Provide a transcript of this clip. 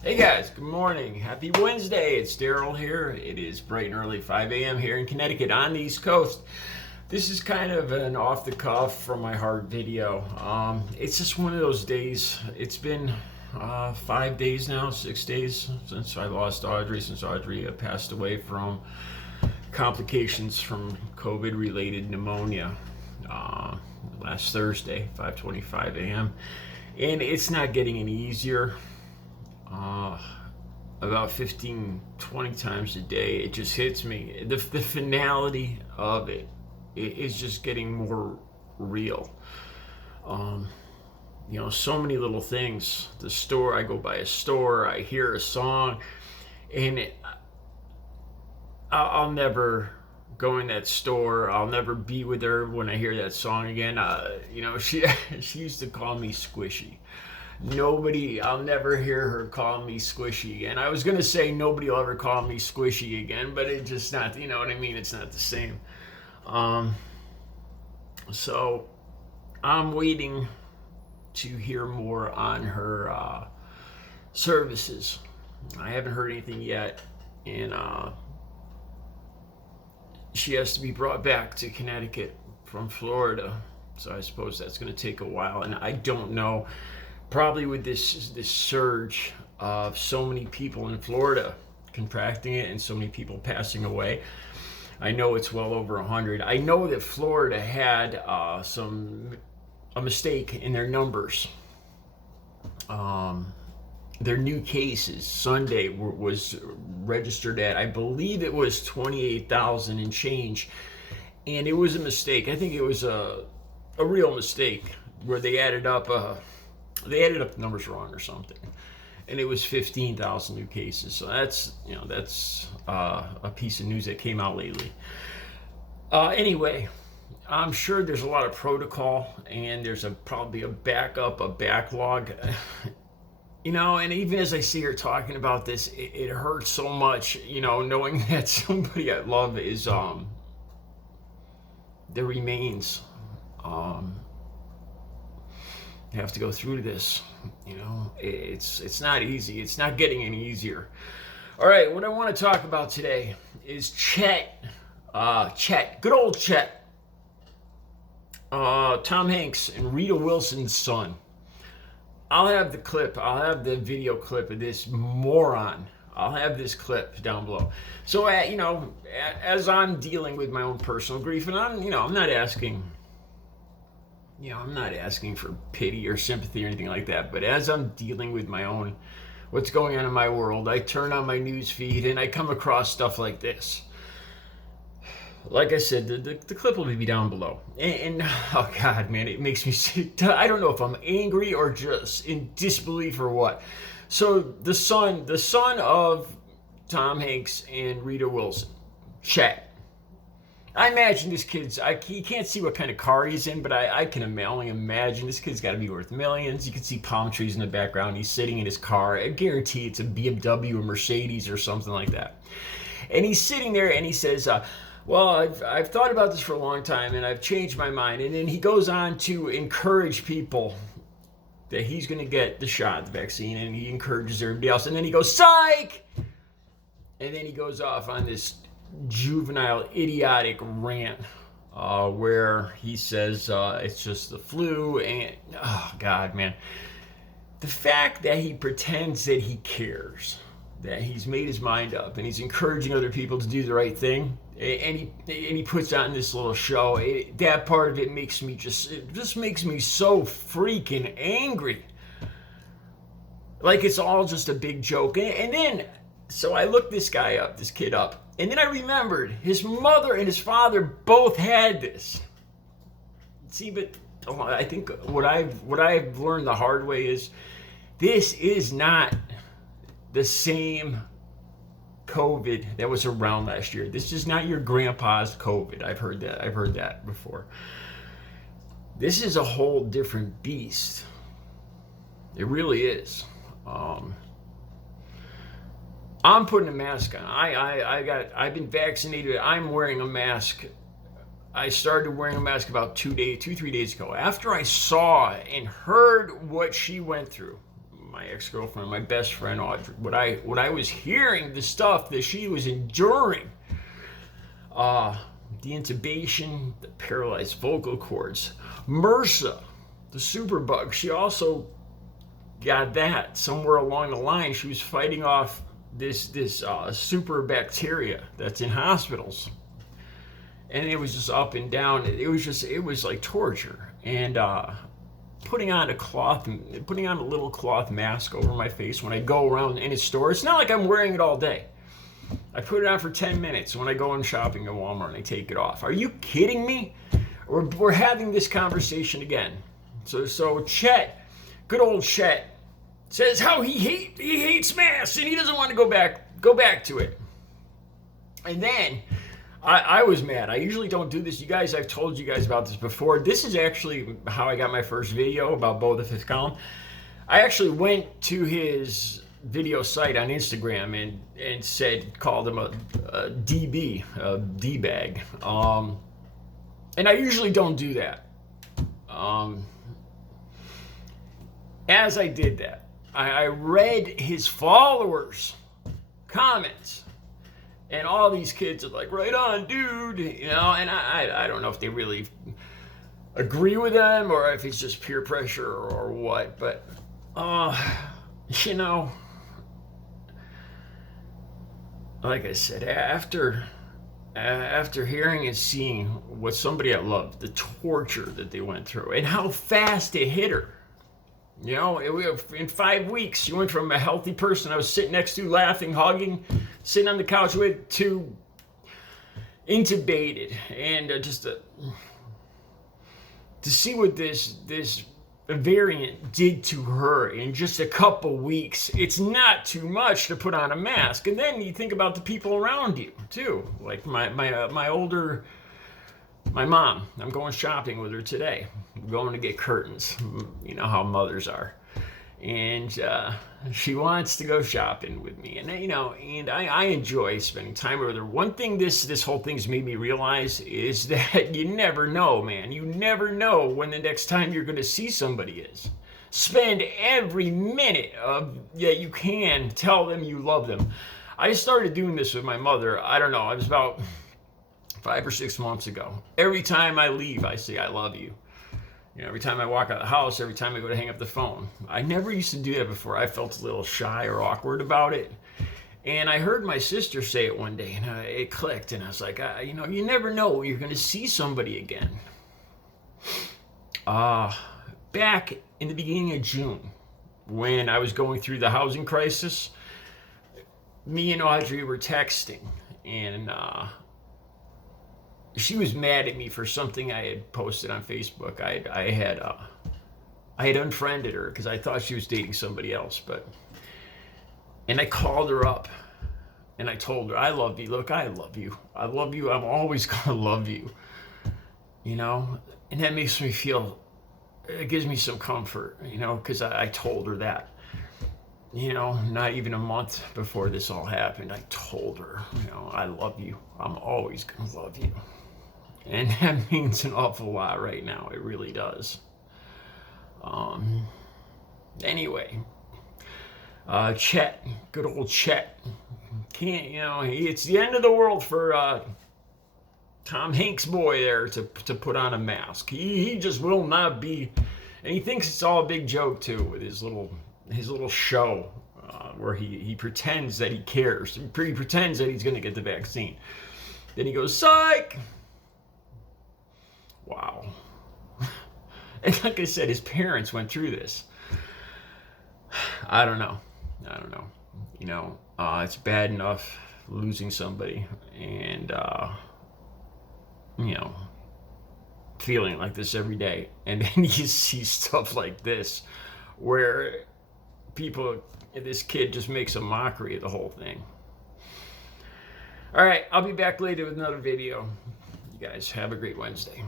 Hey guys, good morning. Happy Wednesday. It's Daryl here. It is bright and early 5 a.m. here in Connecticut on the East Coast. This is kind of an off the cuff from my heart video. It's just one of those days. It's been 5 days now, 6 days since I lost Audrey, since Audrey passed away from complications from COVID related pneumonia last Thursday, 5:25 a.m. And it's not getting any easier. About 15, 20 times a day, it just hits me. The finality of it is just getting more real. So many little things. The store, I go by a store, I hear a song, and I'll never go in that store. I'll never be with her when I hear that song again. She she used to call me squishy. I'll never hear her call me squishy. And I was going to say nobody will ever call me squishy again, but it's just not, you know what I mean? It's not the same. So I'm waiting to hear more on her services. I haven't heard anything yet. And she has to be brought back to Connecticut from Florida. So I suppose that's going to take a while. And I don't know. Probably with this surge of so many people in Florida contracting it and so many people passing away, I know it's well over 100. I know that Florida had a mistake in their numbers. Their new cases Sunday was registered at, I believe it was 28,000 and change, and it was a mistake. I think it was a real mistake where they added up the numbers wrong or something, and it was 15,000 new cases. So that's a piece of news that came out lately. Anyway, I'm sure there's a lot of protocol, and there's probably a backlog. And even as I see her talking about this, it hurts so much. Knowing that somebody I love is there remains. Have to go through this. It's not easy. It's not getting any easier. All right, what I want to talk about today is Chet. Good old Chet. Tom Hanks and Rita Wilsons' son. I'll have the video clip of this moron. I'll have this clip down below. So, as I'm dealing with my own personal grief, and I'm not asking for pity or sympathy or anything like that, but as I'm dealing with my own, what's going on in my world, I turn on my news feed and I come across stuff like this. Like I said, the clip will be down below. And oh God, man, it makes me sick. I don't know if I'm angry or just in disbelief or what. So the son of Tom Hanks and Rita Wilson, Chet. I imagine this kid's, you can't see what kind of car he's in, but I can only imagine this kid's got to be worth millions. You can see palm trees in the background. He's sitting in his car. I guarantee it's a BMW or Mercedes or something like that. And he's sitting there and he says, well, I've thought about this for a long time and I've changed my mind. And then he goes on to encourage people that he's going to get the shot, the vaccine, and he encourages everybody else. And then he goes, psych! And then he goes off on this juvenile, idiotic rant where he says it's just the flu. And oh God, man, the fact that he pretends that he cares, that he's made his mind up and he's encouraging other people to do the right thing, and he puts on this little show, that part of it makes me just makes me so freaking angry, like it's all just a big joke. And then so I looked this kid up, and then I remembered his mother and his father both had this. See, but I think what I've learned the hard way is this is not the same COVID that was around last year. This is not your grandpa's COVID. I've heard that before. This is a whole different beast. It really is. I'm putting a mask on. I've been vaccinated. I'm wearing a mask. I started wearing a mask about 2, 3 days ago. After I saw and heard what she went through, my ex-girlfriend, my best friend Audrey, what I was hearing, the stuff that she was enduring, the intubation, the paralyzed vocal cords, MRSA, the superbug. She also got that somewhere along the line. She was fighting off this super bacteria that's in hospitals, and it was just up and down. It was like torture. And putting on a little cloth mask over my face when I go around in a store. It's not like I'm wearing it all day. I put it on for 10 minutes when I go in shopping at Walmart and I take it off. Are you kidding me? We're having this conversation again. So Chet, good old Chet, says how he hates masks and he doesn't want to go back to it. And then I was mad. I usually don't do this. You guys, I've told you guys about this before. This is actually how I got my first video about Bo the Fifth Column. I actually went to his video site on Instagram and called him a DB, a D-bag. And I usually don't do that. As I did that, I read his followers' comments. And all these kids are like, right on, dude, you know, and I don't know if they really agree with them or if it's just peer pressure or what, but, you know, like I said, after hearing and seeing what somebody I loved, the torture that they went through and how fast it hit her, you know, in 5 weeks, she went from a healthy person I was sitting next to, laughing, hugging, sitting on the couch with, to intubated. And to see what this variant did to her in just a couple weeks, it's not too much to put on a mask. And then you think about the people around you too, like my mom. I'm going shopping with her today. I'm going to get curtains. You know how mothers are. And she wants to go shopping with me. And, you know, and I enjoy spending time with her. One thing this whole thing's made me realize is that you never know, man. You never know when the next time you're going to see somebody is. Spend every minute that you can. Tell them you love them. I started doing this with my mother. I don't know. It was about 5 or 6 months ago. Every time I leave, I say, I love you. You know, every time I walk out of the house, every time I go to hang up the phone. I never used to do that before. I felt a little shy or awkward about it. And I heard my sister say it one day, and it clicked. And I was like, you know, you never know when you're going to see somebody again. Back in the beginning of June, when I was going through the housing crisis, me and Audrey were texting. And she was mad at me for something I had posted on Facebook. I had unfriended her because I thought she was dating somebody else. And I called her up and I told her, I love you. Look, I love you. I love you. I'm always gonna love you. You know, and that makes me feel. It gives me some comfort. You know, because I told her that. You know, not even a month before this all happened, I told her, you know, I love you. I'm always gonna love you. And that means an awful lot right now. It really does. Anyway, Chet, good old Chet. Can't, you know, it's the end of the world for Tom Hanks' boy there to put on a mask. He just will not be, and he thinks it's all a big joke too with his little show where he pretends that he cares. He pretends that he's going to get the vaccine. Then he goes, psych! Wow. And like I said, his parents went through this. I don't know. You know, it's bad enough losing somebody and, you know, feeling like this every day. And then you see stuff like this where this kid just makes a mockery of the whole thing. All right, I'll be back later with another video. You guys have a great Wednesday.